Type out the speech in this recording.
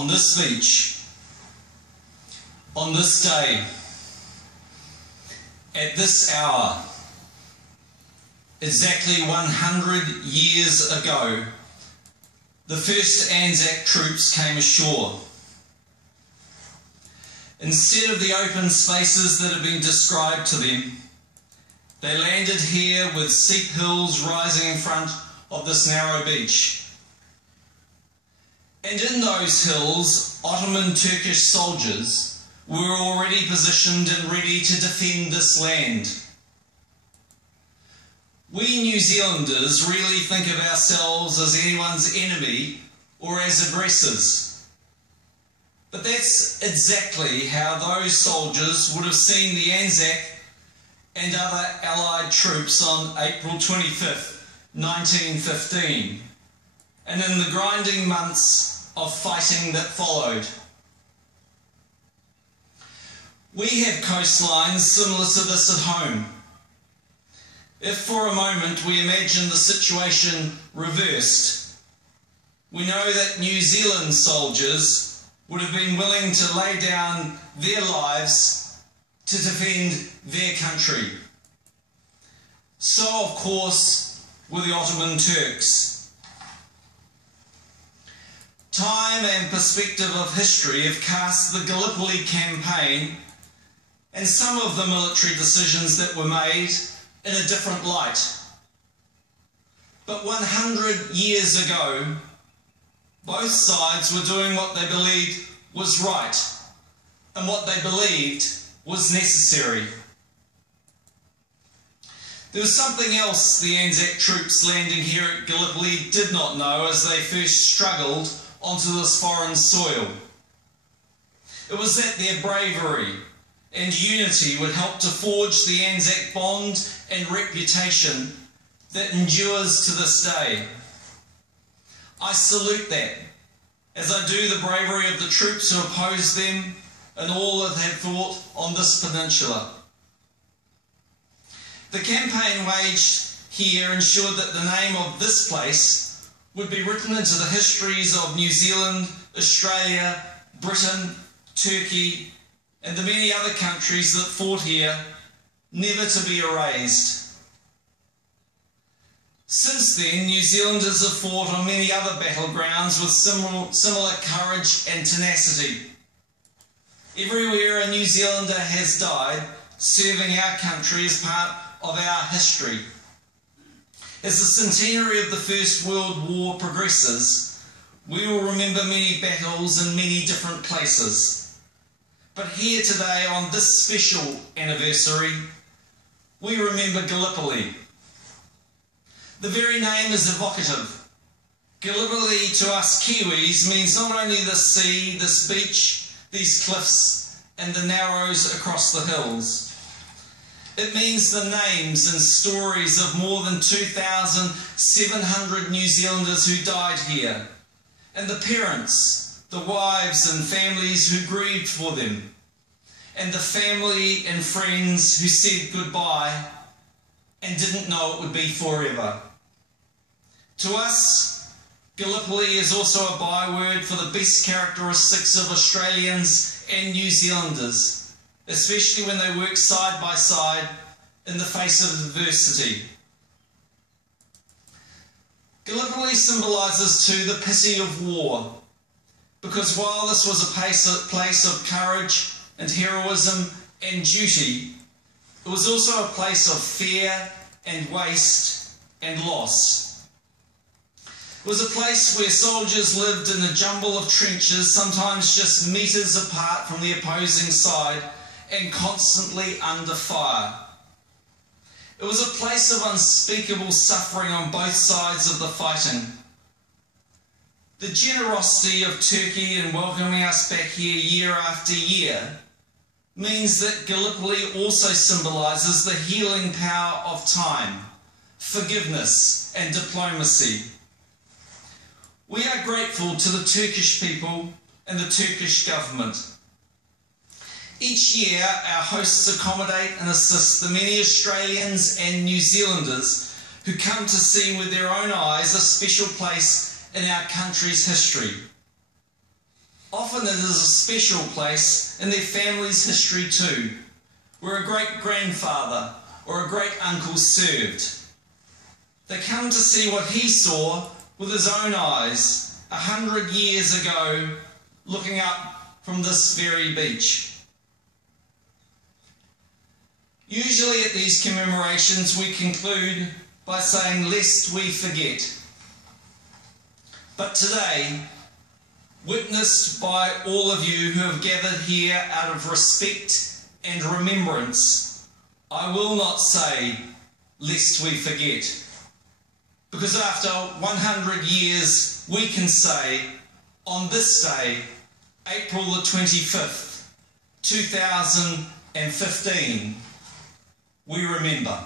on this beach, on this day, at this hour, exactly 100 years ago, the first Anzac troops came ashore. Instead of the open spaces that have been described to them, they landed here with steep hills rising in front of this narrow beach. And in those hills, Ottoman Turkish soldiers were already positioned and ready to defend this land. We New Zealanders really think of ourselves as anyone's enemy or as aggressors. But that's exactly how those soldiers would have seen the Anzac and other Allied troops on April 25th, 1915, and in the grinding months of fighting that followed. We have coastlines similar to this at home. If for a moment we imagine the situation reversed, we know that New Zealand soldiers would have been willing to lay down their lives to defend their country. So, of course, were the Ottoman Turks. Time and perspective of history have cast the Gallipoli campaign and some of the military decisions that were made in a different light. But 100 years ago, both sides were doing what they believed was right and what they believed was necessary. There was something else the Anzac troops landing here at Gallipoli did not know as they first struggled onto this foreign soil. It was that their bravery and unity would help to forge the Anzac bond and reputation that endures to this day. I salute that, as I do the bravery of the troops who opposed them and all that have fought on this peninsula. The campaign waged here ensured that the name of this place would be written into the histories of New Zealand, Australia, Britain, Turkey, and the many other countries that fought here, never to be erased. Since then, New Zealanders have fought on many other battlegrounds with similar courage and tenacity. Everywhere a New Zealander has died, serving our country as part of our history. As the centenary of the First World War progresses, we will remember many battles in many different places. But here today, on this special anniversary, we remember Gallipoli. The very name is evocative. Gallipoli to us Kiwis means not only the sea, this beach, these cliffs, and the narrows across the hills. It means the names and stories of more than 2,700 New Zealanders who died here, and the parents, the wives and families who grieved for them, and the family and friends who said goodbye and didn't know it would be forever. To us, Gallipoli is also a byword for the best characteristics of Australians and New Zealanders, especially when they work side by side in the face of adversity. Gallipoli symbolises too the pity of war, because while this was a place of courage and heroism and duty, it was also a place of fear and waste and loss. It was a place where soldiers lived in a jumble of trenches, sometimes just metres apart from the opposing side and constantly under fire. It was a place of unspeakable suffering on both sides of the fighting. The generosity of Turkey in welcoming us back here year after year means that Gallipoli also symbolises the healing power of time, forgiveness and diplomacy. We are grateful to the Turkish people and the Turkish government. Each year, our hosts accommodate and assist the many Australians and New Zealanders who come to see with their own eyes a special place in our country's history. Often it is a special place in their family's history too, where a great-grandfather or a great-uncle served. They come to see what he saw with his own eyes 100 years ago, looking up from this very beach. Usually at these commemorations we conclude by saying, "Lest we forget." But today, witnessed by all of you who have gathered here out of respect and remembrance, I will not say, "Lest we forget." Because after 100 years, we can say, on this day, April the 25th, 2015, we remember.